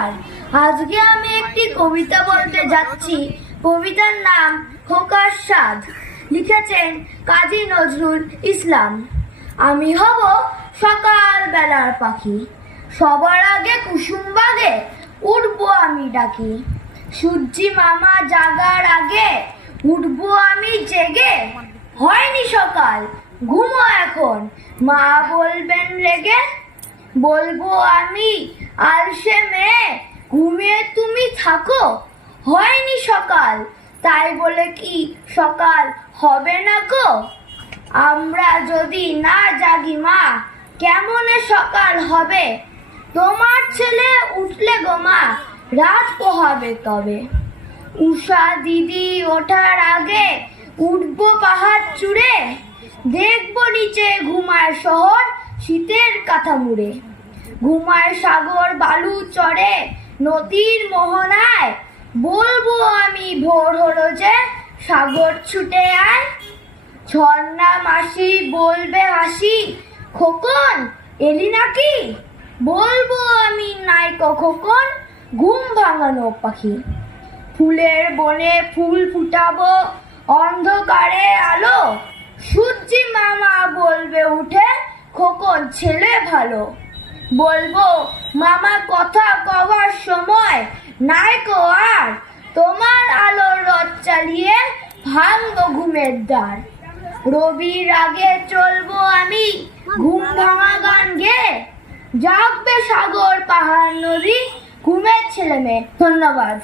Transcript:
নমস্কার। আজকে আমি একটি কবিতা বলতে যাচ্ছি। কবিতার নাম খোকার স্বাদ, লিখেছেন কাজী নজরুল ইসলাম। আমি হব সকাল বেলার পাখি, সবার আগে কুসুম বাগে উঠবো আমি ডাকি। সূর্যি মামা জাগার আগে উঠবো আমি জেগে। হয়নি সকাল, ঘুমো এখন, মা বলবেন রেগে। বলবো আমি আলসে মেয়ে, ঘুমিয়ে তুমি থাকো। হয়নি সকাল, তাই বলে কি সকাল হবে না গো? আমরা যদি না জাগি মা, কেমনে সকাল হবে? তোমার ছেলে উঠলে গো মা, রাত পোহাবে তবে। উষা দিদি ওঠার আগে উঠবো পাহাড় চূড়ে। দেখবো নিচে ঘুমায় শহর শীতের কাঁথা মুড়ে। ঘুমায় সাগর বালু চড়ে নদীর মোহনায়। বলবো আমি ভোর হলো যে, সাগর ছুটে আয়। ঝর্ণা মাসি বলবে হাসি, খোকন এলি নাকি? বলবো আমি নাইকো খোকন, ঘুম ভাঙানো পাখি। ফুলের বনে ফুল ফুটাবো অন্ধকারে আলো। সূর্যি মামা বলবে উঠে, খোকন ছেলে ভালো। বলবো মামা কথা কবার সময় নাইকো আর, তোমার আলোর রথ চালিয়ে ভাঙবো ঘুমের দ্বার। রবির আগে চলবো আমি ঘুম ভাঙা গান গেয়ে। জাগবে সাগর পাহাড় নদী, ঘুমের ছেলে মেয়ে। ধন্যবাদ।